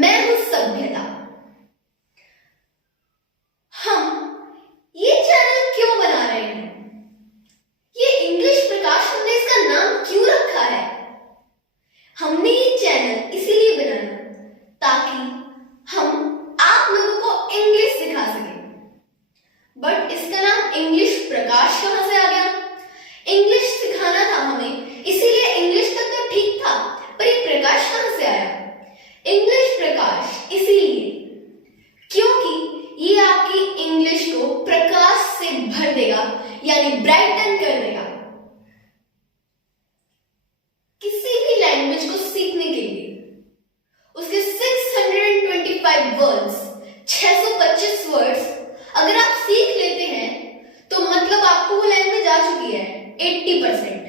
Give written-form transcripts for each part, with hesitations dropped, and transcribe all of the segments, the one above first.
मैं हूं सभ्यता। हम ये चैनल क्यों बना रहे हैं? ये इंग्लिश प्रकाश हमने इसका नाम क्यों रखा है? हमने ये चैनल इसीलिए बनाया ताकि हम आप लोगों को इंग्लिश सिखा सकें। बट इसका नाम इंग्लिश प्रकाश कहां से आ गया? इंग्लिश सिखाना था हमें, इसीलिए इंग्लिश तक तो ठीक था, पर ये प्रकाश कहां से आया? इंग्लिश प्रकाश इसीलिए क्योंकि ये आपकी इंग्लिश को प्रकाश से भर देगा, यानी ब्राइटन कर देगा। किसी भी लैंग्वेज को सीखने के लिए उसके 625 वर्ड्स, 625 वर्ड्स अगर आप सीख लेते हैं तो मतलब आपको वो लैंग्वेज आ चुकी है 80%।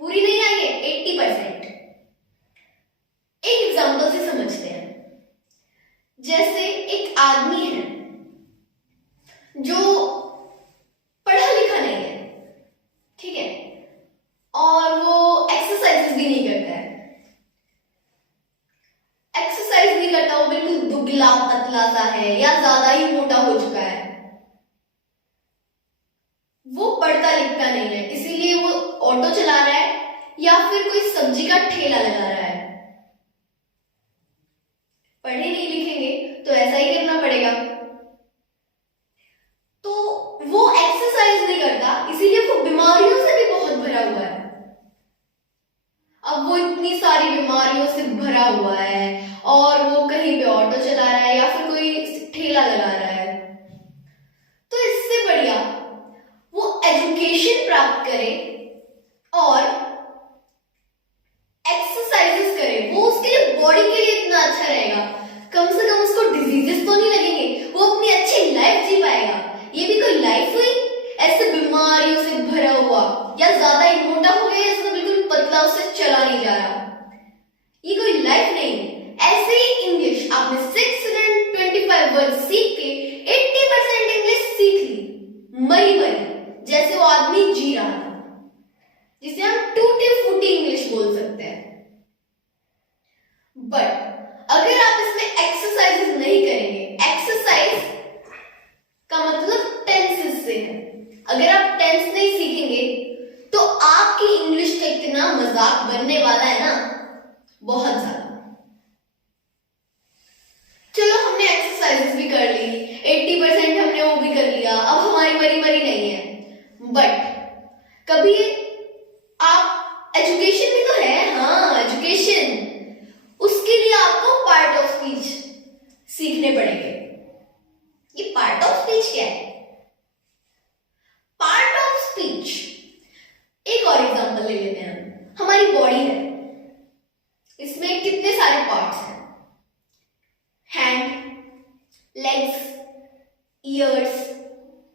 पूरी नहीं आई है, 80%। एक एग्जांपल से समझते हैं। जैसे एक आदमी है जो पढ़ा लिखा नहीं है, ठीक है, और वो एक्सरसाइजेस भी नहीं करता है। एक्सरसाइज नहीं करता, वो बिल्कुल दुबला पतला सा है या ज्यादा ही मोटा हो चुका है। वो पढ़ता लिखता नहीं है, इसीलिए वो ऑटो चला रहा है या फिर कोई सब्जी का ठेला लगा रहा है। पढ़े नहीं लिखेंगे तो ऐसा ही करना पड़ेगा। तो वो एक्सरसाइज नहीं करता, इसीलिए वो बीमारियों से भी बहुत भरा हुआ है। अब वो इतनी सारी बीमारियों से भरा हुआ है और वो कहीं पे ऑटो चला रहा है या फिर कोई ठेला लगा रहा है। तो इससे बढ़िया वो एजुकेशन प्राप्त करे और एक्सरसाइजेस करे। वो उसके लिए, बॉडी के लिए इतना अच्छा रहेगा, कम से कम उसको डिजीजेस तो नहीं लगेंगे, वो अपनी अच्छी लाइफ जी पाएगा। ये भी कोई लाइफ हुई ऐसे बीमारियों से भरा हुआ, या ज्यादा ही मोटा हो गया या बिल्कुल पतला, उससे चला नहीं जा रहा। ये कोई लाइफ नहीं। ऐसे ही इंग्लिश आपने 625 वर्ड सीख के 80% इंग्लिश सीख ली, मरी मरी, जैसे वो आदमी जी रहा था, जिसे हम टूटी फूटी इंग्लिश बोल सकते हैं। बट अगर आप इसमें एक्सरसाइजेस नहीं करेंगे, एक्सरसाइज का मतलब टेंसेस से है। अगर आप टेंस नहीं सीखेंगे तो आपकी इंग्लिश का इतना मजाक बनने वाला है ना, बहुत ज्यादा। चलो हमने एक्सरसाइजेस भी कर ली, 80% हमने वो भी कर लिया, अब हमारी मरी मरी नहीं है। बट कभी आप एजुकेशन भी तो है, हाँ एजुकेशन, उसके लिए आपको पार्ट ऑफ स्पीच सीखने पड़ेंगे। ये पार्ट ऑफ स्पीच क्या है? पार्ट ऑफ स्पीच, एक और एग्जांपल ले लेते हैं। हमारी बॉडी है, इसमें कितने सारे पार्ट्स हैं? Hand, legs, ears,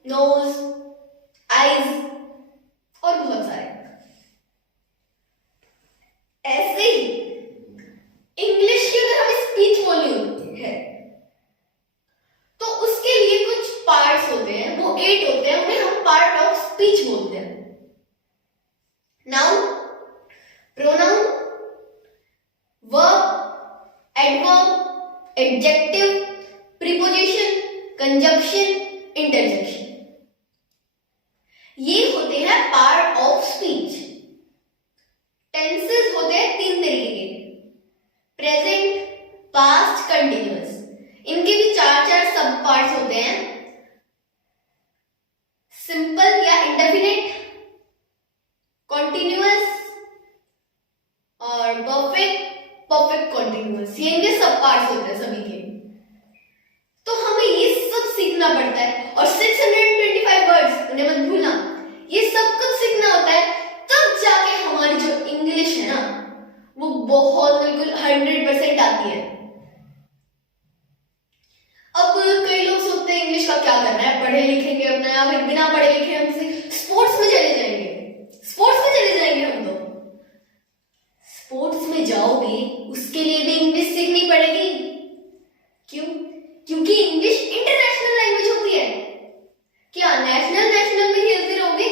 nose, eyes और बहुत सारे। ऐसे ही इंग्लिश की अगर हमें स्पीच बोलनी होती है तो उसके लिए कुछ पार्ट्स होते हैं, वो 8 होते हैं, उन्हें हम पार्ट ऑफ स्पीच बोलते हैं। Noun, pronoun, verb, adverb, adjective, preposition, conjunction, interjection. ये होते हैं पार्ट ऑफ स्पीच। टेंसेस होते हैं 3 तरीके के, प्रेजेंट, पास्ट, कंटिन्यूअस। इनके भी 4-4 सब पार्ट्स होते हैं। सिंपल या इंडेफिनिट, कॉन्टिन्यूअस और परफेक्ट, परफेक्ट कॉन्टिन्यूअस, ये इनके सब पार्ट्स होते हैं सभी के। तो हमें ये सब सीखना पड़ता है और 625 वर्ड्स, उन्हें मत भूलना, ये सब कुछ सीखना होता है, तब जाके हमारी जो इंग्लिश है ना वो बहुत बिल्कुल 100% आती है। अब कई लोग सोचते हैं इंग्लिश का क्या करना है, पढ़े लिखेंगे अपना, या फिर बिना पढ़े लिखे हम स्पोर्ट्स में चले जाएंगे। स्पोर्ट्स में चले जाएंगे हम तो। स्पोर्ट्स में जाओगे उसके लिए भी इंग्लिश सीखनी पड़ेगी। क्यों? क्योंकि इंग्लिश इंटरनेशनल लैंग्वेज होती है। क्या नेशनल में खेलते रहोगे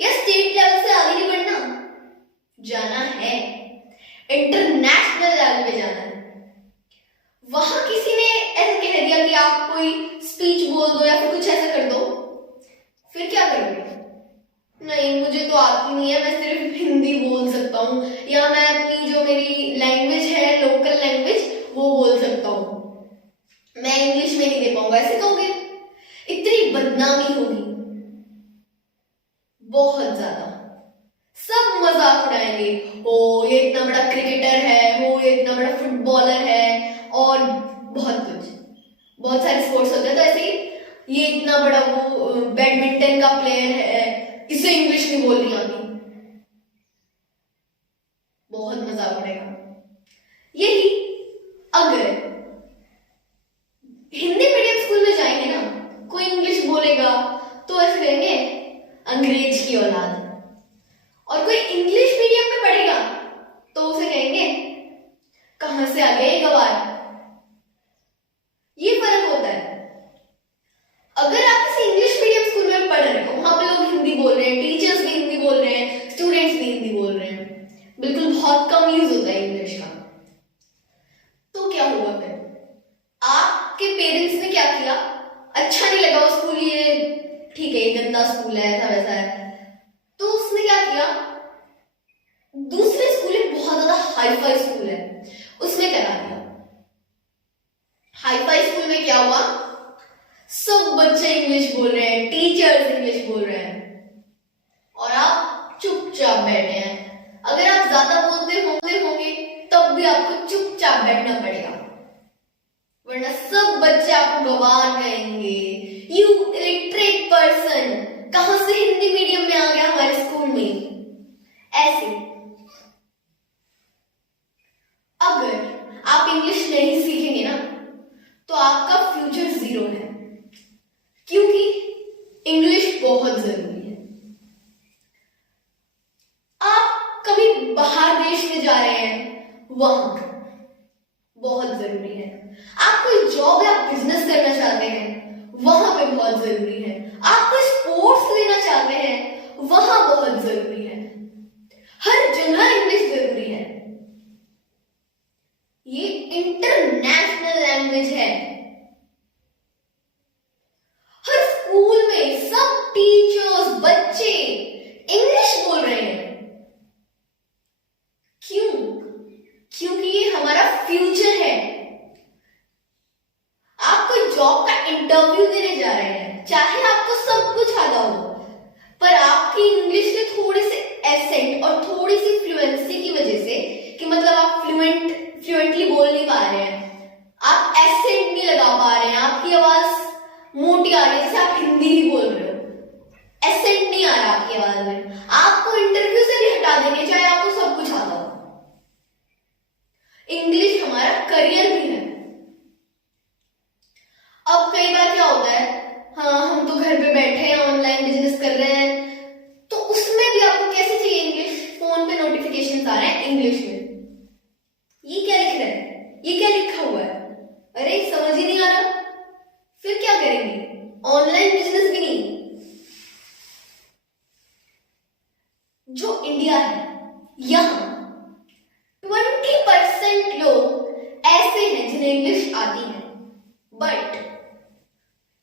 या स्टेट लेवल से आगे नहीं बढ़ना? जाना है, इंटरनेशनल लेवल पे जाना है। वहां कहेगा कि आप कोई स्पीच बोल दो या फिर कुछ ऐसा कर दो, फिर क्या करोगे? नहीं, मुझे तो आती नहीं है, मैं सिर्फ हिंदी बोल सकता हूँ, या मैं अपनी जो मेरी लैंग्वेज है, लोकल लैंग्वेज, वो बोल सकता हूँ, मैं इंग्लिश में नहीं दे पाऊंगा, ऐसे कहोगे? इतनी बदनामी होगी, बहुत ज्यादा। सब मजाक उड़ाएंगे, ओ ये इतना बड़ा क्रिकेटर है, हो ये इतना बड़ा फुटबॉलर है, और बहुत कुछ, बहुत सारे स्पोर्ट्स होते हैं। तो ऐसे ही ये इतना बड़ा वो बैडमिंटन का प्लेयर है, इसे इंग्लिश नहीं बोलनी आती, बहुत मजाक उड़ेगा। यही अगर हिंदी मीडियम स्कूल में जाएंगे ना, कोई इंग्लिश बोलेगा तो ऐसे कहेंगे अंग्रेज की औलाद, और कोई इंग्लिश मीडियम में पढ़ेगा तो उसे कहेंगे कहां से आ गए गवार। ये फर्क होता है। अगर आप किसी इंग्लिश मीडियम स्कूल में पढ़ रहे हो, वहां पे लोग हिंदी बोल रहे हैं, टीचर्स भी हिंदी बोल रहे हैं, स्टूडेंट्स भी हिंदी बोल रहे हैं, बिल्कुल बहुत कम यूज होता है इंग्लिश का, तो क्या हुआ फिर? आपके पेरेंट्स ने क्या किया? अच्छा नहीं लगा वो स्कूल, ये ठीक है गंदा स्कूल है, ऐसा वैसा है, तो उसने क्या किया? दूसरे स्कूल में बहुत ज्यादा हाईफाई स्कूल है, उसमें करा दिया। हाईफाई स्कूल में क्या हुआ? सब बच्चे इंग्लिश बोल रहे हैं, टीचर्स इंग्लिश बोल रहे हैं, और आप चुपचाप बैठे हैं। अगर आप ज्यादा बोलते होंगे तब भी आपको चुपचाप बैठना पड़ेगा, वरना सब बच्चे आपको गवार कहेंगे, यू इलिटरेट पर्सन, कहां से हिंदी मीडियम में आ गया हमारे स्कूल में। ऐसे अगर आप इंग्लिश नहीं सीखेंगे ना, तो आपका फ्यूचर जीरो है, क्योंकि इंग्लिश बहुत जरूरी है। आप कभी बाहर देश में जा रहे हैं, वहां बहुत जरूरी है। आप कोई जॉब या बिजनेस करना चाहते हैं, वहां पे बहुत जरूरी है। आप कोई स्पोर्ट्स लेना चाहते हैं, वहां बहुत जरूरी है। हर जगह इंग्लिश जरूरी है। ये इंटरनेशनल लैंग्वेज है। हर स्कूल में सब टीचर्स, बच्चे इंग्लिश बोल रहे हैं। क्यों? क्योंकि ये हमारा फ्यूचर है। आप कोई जॉब का इंटरव्यू देने जा रहे हैं, चाहे आपको सब कुछ आता हो, पर आपकी इंग्लिश के थोड़े से एसेंट और थोड़ी सी फ्लुएंसी की वजह से, कि मतलब आप फ्लुएंटली बोल नहीं पा रहे हैं, आप एसेंट नहीं लगा पा रहे हैं, आपकी आवाज मोटी आ रही है, जैसे आप हिंदी ही बोल रहे हो, एसेंट नहीं आ रहा आपकी आवाज में, आपको इंटरव्यू से भी हटा देंगे, चाहे आपको सब कुछ आता हो। इंग्लिश हमारा करियर भी है। अब कई बार क्या होता है, हाँ हम तो घर पे बैठे हैं, ऑनलाइन बिजनेस कर रहे हैं, तो उसमें भी आपको कैसे चाहिए इंग्लिश? फोन पे नोटिफिकेशन आ रहे हैं इंग्लिश में, ये क्या लिख रहा है, ये क्या लिखा हुआ है, अरे समझ ही नहीं आ रहा, फिर क्या करेंगे? ऑनलाइन बिजनेस भी नहीं। जो इंडिया है, यहां 20% लोग ऐसे हैं जिन्हें इंग्लिश आती है, बट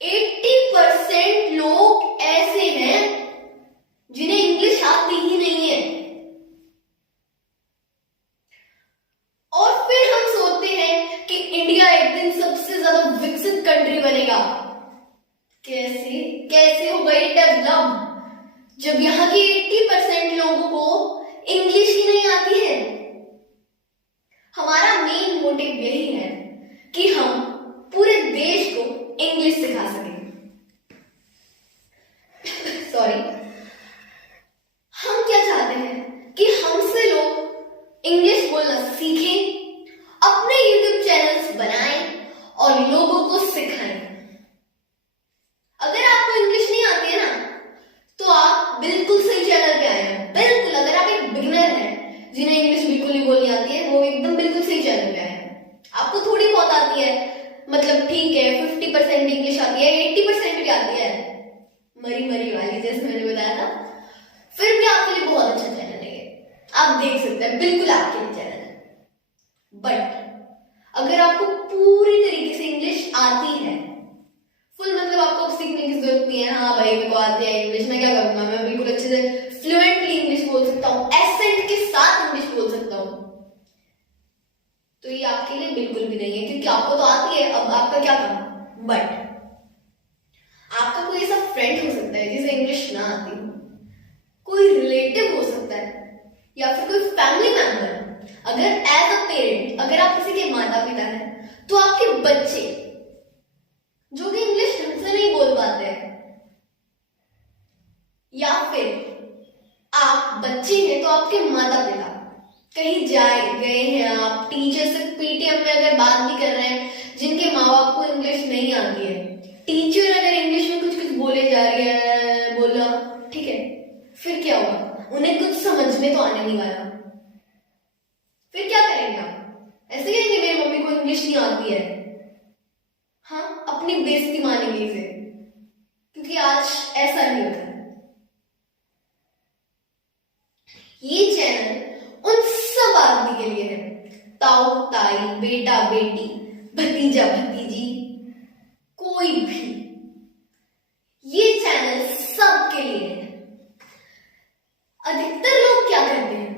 80% लोग ऐसे हैं जिन्हें इंग्लिश आती ही नहीं है। और फिर हम सोचते हैं कि इंडिया एक दिन सबसे ज्यादा विकसित कंट्री बनेगा। कैसे कैसे होगा ये डेवलप, जब यहाँ की 80% लोगों को इंग्लिश ही नहीं आती है। हमारा मेन मोटिव यही है कि हम पूरे देश को इंग्लिश सिखा सकें। सॉरी, हम क्या चाहते हैं कि हमसे लोग इंग्लिश बोलना सीखें, अपने YouTube चैनल्स बनाएं और लोगों को सिखाएं। अगर आपको इंग्लिश नहीं आती है ना, तो आप बिल्कुल सही चैनल पे आए हैं। बिल्कुल, अगर आप एक बिगिनर हैं जिन्हें इंग्लिश बिल्कुल नहीं बोलनी आती है, वो एकदम बिल्कुल सही चैनल पे आए हैं। आपको थोड़ी बहुत आती है, मतलब ठीक है 50% इंग्लिश आती है, 80% भी आती है, मरी मरी वाली, जैसे मैंने बताया था, फिर भी आपके लिए बहुत अच्छा चैनल है, आप देख सकते हैं, बिल्कुल आपके लिए चैनल है। बट अगर आपको पूरी तरीके से इंग्लिश आती है। फुल मतलब आपको सीखने की जरूरत नहीं है, हाँ भाई मेरे को आती है इंग्लिश, मैं क्या करूंगा, मैं बिल्कुल अच्छे से फ्लुएंटली इंग्लिश बोल सकता हूँ, एसेंट के साथ इंग्लिश बोल सकता हूँ। तो ये आपके लिए बिल्कुल भी नहीं है, क्योंकि आपको तो आती है, अब आपका क्या काम। बट आपका कोई ऐसा फ्रेंड हो सकता है जिसे इंग्लिश ना आती हो, कोई रिलेटिव हो सकता है, या फिर कोई फैमिली मेंबर। अगर एज अ पेरेंट, अगर आप किसी के माता पिता हैं, तो आपके बच्चे जो कि इंग्लिश ढंग से नहीं बोल पाते हैं, या फिर आप बच्चे हैं तो आपके माता पिता कहीं गए हैं, आप टीचर से पीटीएम में अगर बात भी कर रहे हैं, जिनके माँ बाप को इंग्लिश नहीं आती है, टीचर अगर इंग्लिश में कुछ कुछ बोले जा रही है, बोला ठीक है, फिर क्या हुआ, उन्हें कुछ समझ में तो आने नहीं वाला, फिर क्या करेंगे आप? ऐसे कहेंगे मेरी मम्मी को इंग्लिश नहीं आती है, हाँ, अपनी बेइज्जती मानेंगे इसे, क्योंकि आज ऐसा नहीं होता है। ये चैनल उन सब आदमी के लिए है, ताऊ ताई, बेटा बेटी, भतीजा भतीजी, कोई भी, ये चैनल सबके लिए है। अधिकतर लोग क्या करते हैं,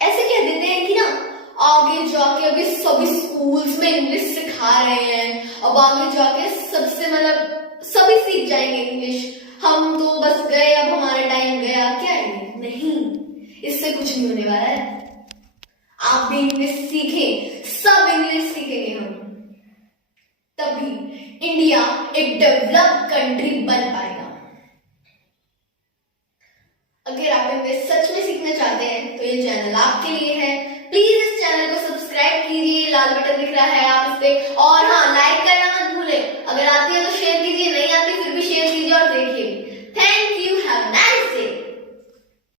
ऐसे कह देते हैं कि ना आगे जाके अभी सभी स्कूल्स में इंग्लिश सिखा रहे हैं, अब आगे जाके सबसे मतलब सभी सीख जाएंगे इंग्लिश, हम तो बस गए, अब हमारा टाइम गया, क्या है? नहीं, इससे कुछ नहीं होने वाला है। आप भी इंग्लिश सीखें, सब इंग्लिश सीखेंगे हम, तभी इंडिया एक डेवलप्ड कंट्री बन पाएगा। अगर आप इंग्लिश सच में सीखना चाहते हैं तो ये चैनल आपके लिए है। प्लीज इस चैनल को सब्सक्राइब कीजिए, लाल बटन दिख रहा है, आप इस पे, और